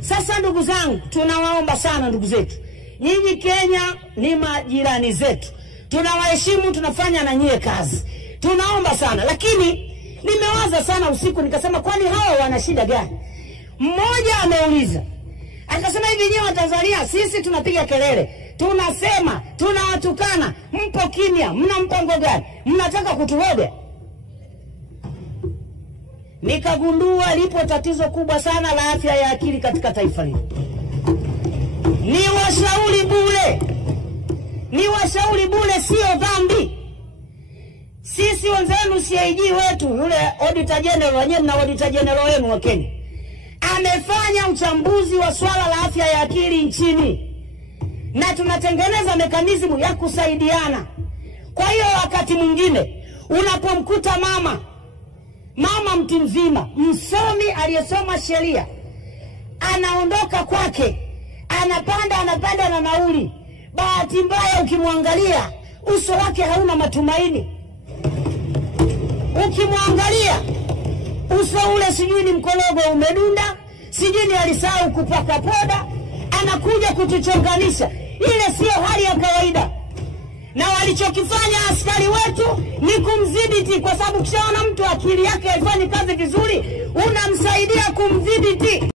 Sasa ndugu zangu, tunawaomba sana ndugu zetu, nyinyi Kenya ni majirani zetu, tunawaheshimu, tunafanya na nyie kazi, tunaomba sana. Lakini nimewaza sana usiku, nikasema kwani hawa wana shida gani? Mmoja ameuliza akasema, hivi nyinyi wa Tanzania sisi tunapiga kelele, tunasema, tunawatukana, mpo kimya, mna mpango gani? Mnataka kuturoga? Nikagundua lipo tatizo kubwa sana la afya ya akili katika taifa hili. Ni washauri bure, sio dhambi. Sisi wenzenu CIG wetu, yule Auditor General, wenyewe na Auditor General wenu wa Kenya, amefanya uchambuzi wa swala la afya ya akili nchini, na tunatengeneza mekanizimu ya kusaidiana. Kwa hiyo wakati mwingine unapomkuta mama mtu mzima, msomi aliyesoma sheria, anaondoka kwake, anapanda na nauli, bahati mbaya ukimwangalia uso wake hauna matumaini. Ukimwangalia uso ule, sijui ni mkologo umedunda, sijui ni alisahau kupaka poda, anakuja kutuchonganisha. Ile sio hali ya kawaida. Na walichokifanya askari wetu ni kumdhibiti, kwa sababu kishaona mtu akili yake haifanyi kazi vizuri, unamsaidia kumdhibiti.